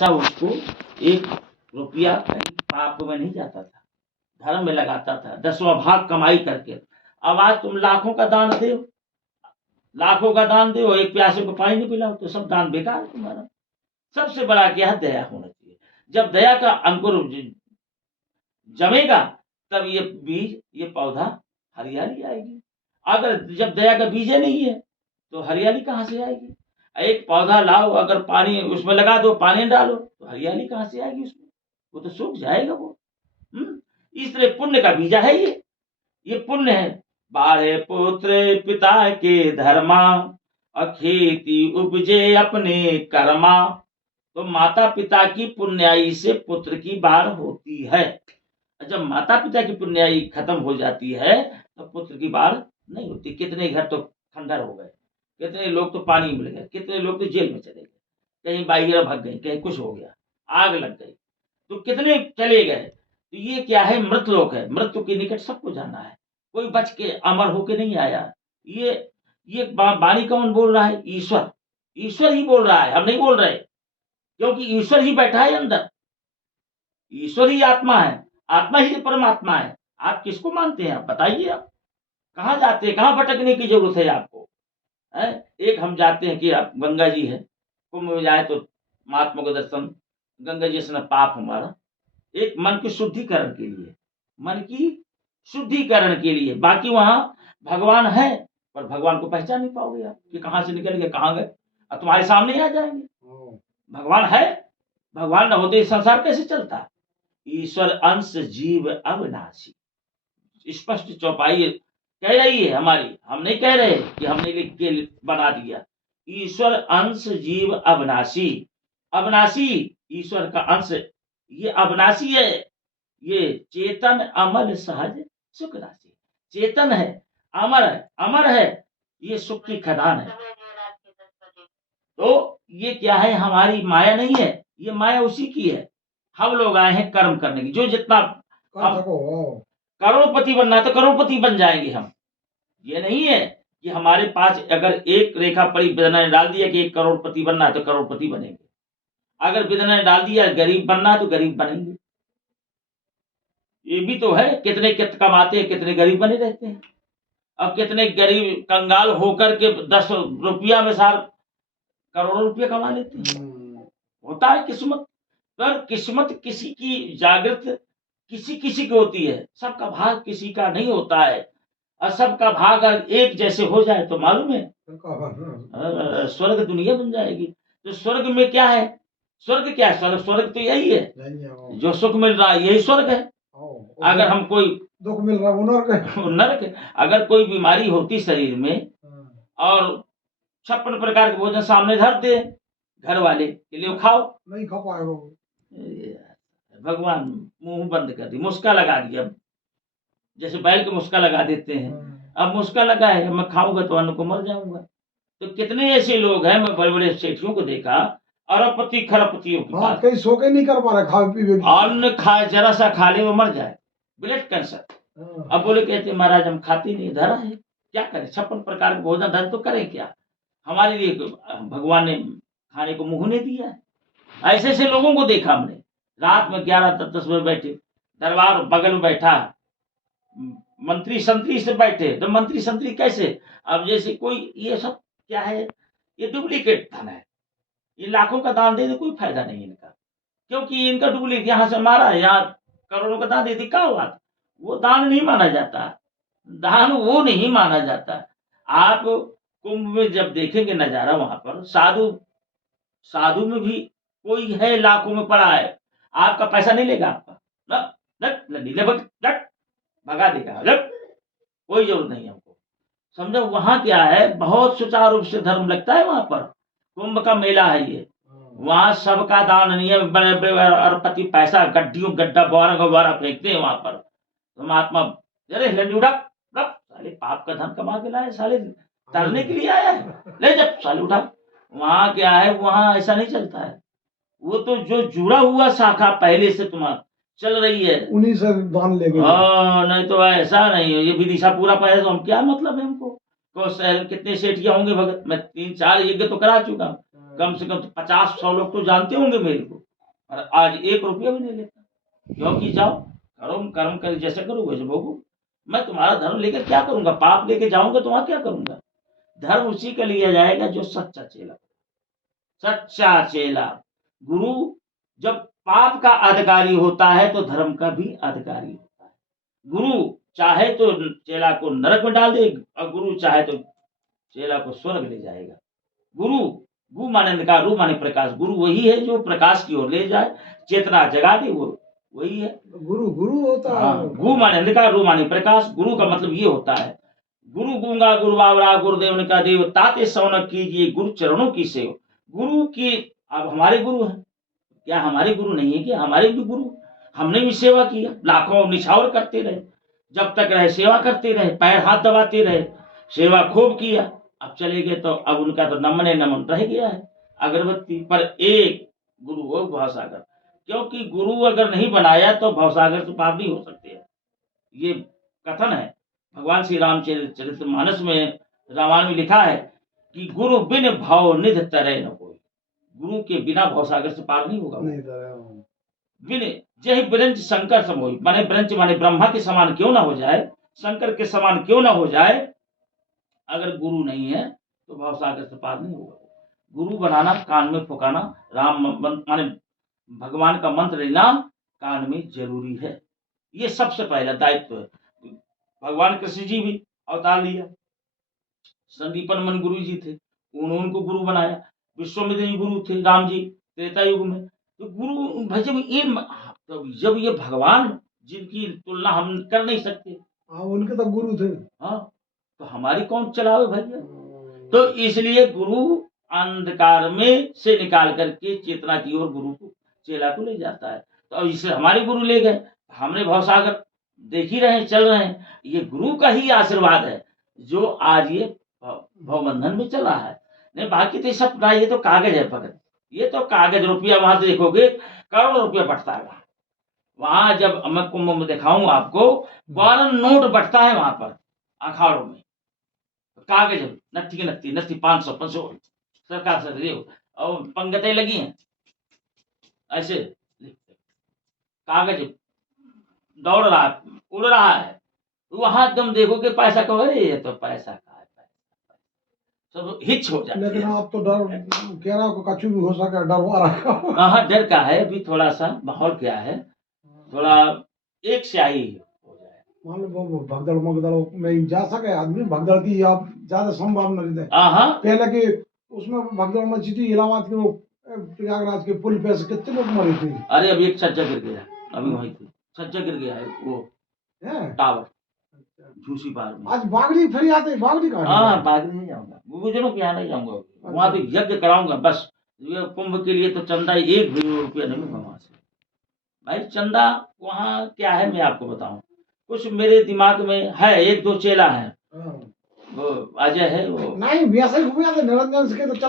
पैसा उसको 1 रुपया कहीं पाप में नहीं जाता था, धर्म में लगाता था, 10वां भाग कमाई करके। अब आज तुम लाखों का दान दो, लाखों का दान दो, एक प्यासे को पानी नहीं पिलाओ, तो सब दान बेकार है तुम्हारा। सबसे बड़ा क्या है? दया होना चाहिए। जब दया का अंकुर जमेगा तब ये बीज, ये पौधा हरियाली आएगी। अगर जब दया का बीज ही नहीं है तो हरियाली कहाँ से आएगी? एक पौधा लाओ, अगर पानी उसमें लगा दो, पानी डालो, तो हरियाली कहाँ से आएगी उसमें? वो तो सूख जाएगा वो। इसलिए पुण्य का बीजा है ये पुण्य है। बाढ़े पुत्र पिता के धर्मा, अखेती उपजे अपने कर्मा। तो माता पिता की पुण्याई से पुत्र की बाढ़ होती है। जब माता पिता की पुण्याई खत्म हो जाती है तो पुत्र की बाढ़ नहीं होती। कितने घर तो खंडर हो गए, कितने लोग तो पानी मिल गए, कितने लोग तो जेल में चले गए, कहीं बाहर भाग गए, कहीं कुछ हो गया, आग लग गई, तो कितने चले गए। तो ये क्या है? मृत लोक है। मृत्यु के निकट सबको जाना है, कोई बच के अमर होके नहीं आया। ये वाणी कौन बोल रहा है? ईश्वर। ईश्वर ही बोल रहा है, हम नहीं बोल रहे, क्योंकि ईश्वर ही बैठा है अंदर। ईश्वर ही आत्मा है, आत्मा ही परमात्मा है। आप किसको मानते हैं? आप बताइए। आप कहाँ जाते हैं? कहाँ भटकने की जरूरत है आपको? है एक हम जाते हैं कि आप गंगा जी है, कुंभ में जाए तो महात्मा को दर्शन, गंगा जी से न पाप हमारा। एक मन की शुद्धिकरण के लिए, मन की शुद्धिकरण के लिए। बाकी वहां भगवान है, पर भगवान को पहचान नहीं पाओगे आप कि कहाँ से निकल गए, कहाँ गए। और तुम्हारे सामने ही आ जाएंगे। भगवान है, भगवान न होते संसार कैसे चलता? ईश्वर अंश जीव अविनाशी, स्पष्ट चौपाई कह रही है हमारी। हम नहीं कह रहे कि हमने लिख के बना दिया। ईश्वर अंश जीव अविनाशी। अविनाशी ईश्वर का अंश, ये अविनाशी है। ये चेतन अमर सहज सुख राशि। चेतन है, अमर है, अमर है, ये सुख की खदान है। तो ये क्या है? हमारी माया नहीं है, ये माया उसी की है। हम लोग आए हैं कर्म करने की। जो जितना हम करोड़पति बनना है तो करोड़पति बन जाएंगे हम। ये नहीं है कि हमारे पास अगर एक रेखा पड़ी, विधान ने डाल दिया कि 1 करोड़पति बनना है तो करोड़पति बनेंगे। अगर विधान ने डाल दिया गरीब बनना है तो गरीब बनेंगे। ये भी तो है, कितने कमाते हैं, कितने गरीब बने रहते हैं। अब कितने गरीब कंगाल होकर के 10 रुपया में सार करोड़ों रुपया कमा लेते हैं। होता है किस्मत, पर किस्मत किसी की जागृत किसी किसी की होती है, सबका भाग किसी का नहीं होता है। और सबका भाग अगर एक जैसे हो जाए तो मालूम है स्वर्ग दुनिया बन जाएगी। तो स्वर्ग में क्या है? स्वर्ग क्या है? स्वर्ग तो यही है, जो सुख मिल रहा है यही स्वर्ग है। अगर हम कोई दुख मिल रहा है नरक है। अगर कोई बीमारी होती शरीर में और 56 प्रकार के भोजन सामने धर दे घर वाले के लिए, खाओ, नहीं खा पाएगा। भगवान मुंह बंद कर दी, मुस्का लगा दिया। जैसे बैल को मुस्का लगा देते हैं, अब मुस्का लगा है, मैं खाऊंगा तो अन्न को मर जाऊंगा। तो कितने ऐसे लोग हैं, मैं बड़े बड़े सेठियों को देखा, अरबपति खरबपतियों की बात, कहीं सो के नहीं कर पा रहे, खा पी अन्न खाए, जरा सा खा ले वो मर जाए, ब्लड कैंसर। अब बोले कहते महाराज हम खाते नहीं, धरा है, क्या करें? 56 प्रकार के भोजन धर तो करें क्या? हमारे लिए भगवान ने खाने को मुंह नहीं दिया है। ऐसे ऐसे लोगों को देखा हमने, रात में 11-10 बजे बैठे, दरबार बगल में बैठा, मंत्री संतरी से बैठे। तो मंत्री संतरी कैसे? अब जैसे कोई, ये सब क्या है? ये डुप्लीकेट धन है। ये लाखों का दान दे दे कोई फायदा नहीं इनका, क्योंकि इनका डुप्लीकेट यहाँ से मारा, यहाँ करोड़ों का दान दे दी, क्या हुआ? वो दान नहीं माना जाता, दान वो नहीं माना जाता। आप कुंभ में जब देखेंगे नजारा, वहां पर साधु, साधु में भी कोई है लाखों में पड़ा है, आपका पैसा नहीं लेगा आपका, भगा देगा, कोई जरूरत नहीं हमको। समझो वहां क्या है? बहुत सुचारू रूप से धर्म लगता है वहां पर। कुंभ का मेला है ये, वहां सबका दान नहीं है। बड़े बड़े अरबपति पैसा गड्डियों गड्ढा बोरा फेंकते हैं वहां पर। तो महात्मा अरे लंडी उठा, साले पाप का धन कमा के लाए, साले तरने के लिए आया है, ले जब साले उठा। वहां क्या है? वहां ऐसा नहीं चलता है। वो तो जो जुड़ा हुआ शाखा पहले से तुम्हारा चल रही है, उन्हीं से दान लेंगे। नहीं तो ऐसा नहीं है। ये विदिशा पूरा पाया तो हम क्या मतलब है हमको? तो शहर कितने सेठिया होंगे भगत, मैं 3-4 यज्ञ तो करा चुका हूँ, कम से कम 50-100 लोग तो जानते होंगे मेरे को। और आज 1 रुपया भी नहीं लेता, क्योंकि जाओ करो कर्म कर, जैसे करो वैसे भोगो। मैं तुम्हारा धर्म लेकर क्या करूंगा, पाप लेके जाऊंगा तो वहां क्या करूंगा। धर्म उसी का लिया जाएगा जो सच्चा चेला, सच्चा चेला। गुरु जब पाप का अधिकारी होता है तो धर्म का भी अधिकारी होता है। गुरु चाहे तो चेला को नरक में डाल दे, और गुरु चाहे तो चेला को स्वर्ग ले जाएगा। गुरु, गु माने अंधकार, रू माने प्रकाश। गुरु वही है जो प्रकाश की ओर ले जाए, चेतना जगा दे, वो वही है गुरु। गुरु होता है। हाँ, गु माने अंधकार, रू माने प्रकाश। गुरु का मतलब ये होता है, गुरु गूंगा गुरु बावरा, गुरुदेव ने का देव, ताते सौनक कीजिए गुरु चरणों की सेवा। गुरु की, अब हमारे गुरु हैं, क्या हमारे गुरु नहीं है? क्या हमारे भी गुरु, हमने भी सेवा किया, लाखों निछावर करते रहे, जब तक रहे सेवा करते रहे, पैर हाथ दबाते रहे, सेवा खूब किया। अब चले गए तो अब उनका तो नमन नमन रह गया है अगरबत्ती पर। एक गुरु हो भवसागर, क्योंकि गुरु अगर नहीं बनाया तो भवसागर से पार नहीं हो सकते। ये कथन है भगवान श्री रामचरितमानस में, रामायण में लिखा है कि गुरु बिन भव निध तरे न कोई। गुरु के बिना भवसागर से पार नहीं होगा। नहीं तो बिन जय ब्रंच शंकर समोई, माने ब्रंच माने ब्रह्मा के समान क्यों ना हो जाए, शंकर के समान क्यों ना हो जाए, अगर गुरु नहीं है तो भवसागर से पार नहीं होगा। गुरु बनाना, कान में फुकाना, राम माने भगवान का मंत्र लेना कान में जरूरी है। ये सबसे पहला दायित्व है। भगवान कृष्ण जी भी अवतार लिया, संदीपन मन गुरु जी थे, उन्होंने उनको गुरु बनाया। विश्वामित्र जी गुरु थे राम जी त्रेता युग में। तो गुरु भाई जब ये भगवान जिनकी तुलना हम कर नहीं सकते, हाँ उनके तो गुरु थे। हाँ तो हमारी कौन चलावे भैया। तो इसलिए गुरु अंधकार में से निकाल करके चेतना की ओर गुरु को, चेला को ले जाता है। तो अब इसे हमारे गुरु ले गए, हमने भवसागर देख ही रहे, चल रहे हैं। ये गुरु का ही आशीर्वाद है जो आज ये भवबंधन में चला है। नहीं बाकी तो सब, ये तो कागज है भगत, ये तो कागज। रुपया वहां देखोगे करोड़ों रुपया बटता है वहां। जब मैं कुंभ में दिखाऊंगा आपको, 12 नोट बटता है वहां पर अखाड़ों में। कागज नत्थी के नत्थी नत्थी 500 सरकार से दे, और पंगतें लगी हैं ऐसे, कागज दौड़ रहा है, उड़ रहा है। वहां एकदम देखोगे पैसा कहो, अरे ये तो पैसा का है, सब हिच हो जाती लेकिन है। आप तो डर कह रहा हो कछु भी हो सके, डरवा रखा हो। हाँ डर का है अभी थोड़ा सा माहौल, क्या है थोड़ा एक स्याही हो जाए। मान लो वो भगदड़ मगदड़ में जा सके आदमी, भगदड़ की आप ज्यादा संभावना नहीं है। हाँ पहले की उसमें भगदड़ में चिटी इलाहाबाद के वो प्रयागराज के पुल पे से कितने लोग मरे थे। अरे अभी एक छज्जा गिर गया, अभी वहीं थी, छज्जा गिर गया है वो टावर झूसी पार में। आज बागड़ी फिर आते, बागड़ी का हाँ बागड़ी नहीं जाऊंगा, गुरुजनों के यहाँ नहीं जाऊंगा, वहां तो यज्ञ कराऊंगा बस। ये कुंभ के लिए तो चंदा 1 भी रुपया नहीं होगा वहां से भाई। चंदा वहाँ क्या है मैं आपको बताऊं, कुछ मेरे दिमाग में है, 1-2 चेला है, वो अजय है वो नहीं वैसे ही घूमे आते निरंजन से के तो